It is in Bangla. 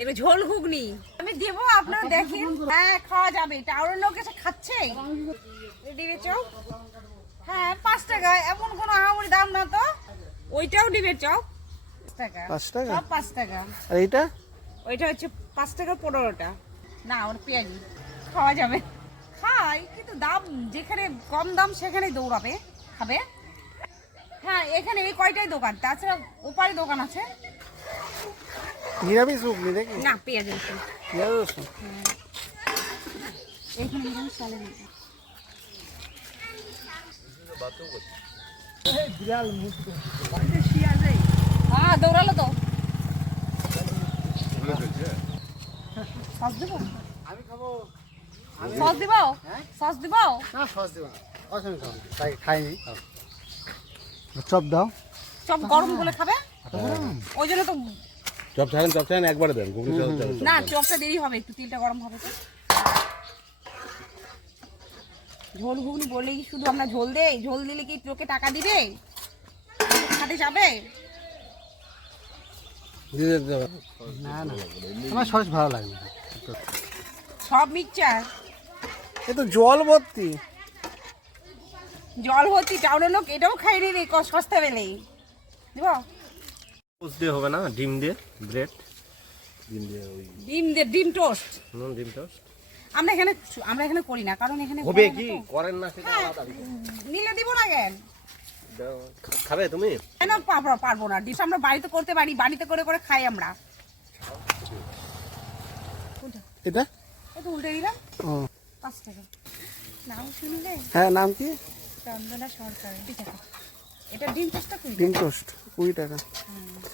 এটা ঝোল ঘুগনি আমি দেবো, আপনারা দেখেন। হ্যাঁ, খাওয়া যাবে। টাউনের লোক এসে খাচ্ছে। ডিমের চপ, হ্যাঁ 5 টাকা, এমন কোনো আহামরি দাম না তো। ওইটাও ডিমের চপ 5 টাকা, 5 টাকা? সব 5 টাকা। আর এইটা? ওইটা হচ্ছে 5 টাকা 15টা। না, ওর পেঁয়াজি খাওয়া যাবে। খাই, কিন্তু দাম যেখানে কম দাম সেখানেই দৌড়াবে, খাবে। হ্যাঁ, এখানে এই কয়টাই দোকান, তাছাড়া ওপারে দোকান আছে। নিরামিষ ঘুগনি নাকি? না, পেঁয়াজ রসুন। পেঁয়াজ রসুন। এইখানে নিরামিষ চলে না। হ্যাঁ, দৌড়ালো তো। সস দেবো? আমি খাবো। সস দিবো? সস দিবো? না, সস দেবো না। সস আমি খাবো না। তাই খাইনি। চপ দাও। সব গরম বলে খাবে, ওই জন্য তো। চপ ছাড়েন একবারে দেন ঘুগনি চপ। না, চপটা দেরি হবে, একটু তেলটা গরম হবে তো। ঝোল ঘুগনি বললে কি শুধু আমরা ঝোল দেই? ঝোল দিলে কি লোকে টাকা দিবে? খাতে যাবে? না না, আমার সস ভালো লাগে না। সব মিক্সচার এ তো জল ভর্তি। জল ভর্তি। টাউনের লোক এটাও খাই নি রে, সস্তা পেলেই দিব। টোস্ট দিয়ে হবে না, ডিম দিয়ে ব্রেড, ডিম দিয়ে ওই ডিম টোস্ট ডিম টোস্ট আমরা এখানে করি না, কারণ এখানে হবে করে না কি তো। করেন না সেটা হ্যাঁ, আলাদা বিষয়। নিলে দিব না কেন? খাবে তুমি? কেন পারবো না? ডিশ আমরা বাড়িতে করতে পারি, বাড়িতে করে করে খাই আমরা। এটা? একটু উল্টে দিলাম। ও 5 টাকা। নাম শুনলে? হ্যাঁ, নাম কি? চন্দনা সরকার। ঠিক আছে, এটা ডিম টোস্টটা ডিম টোস্ট 20 টাকা।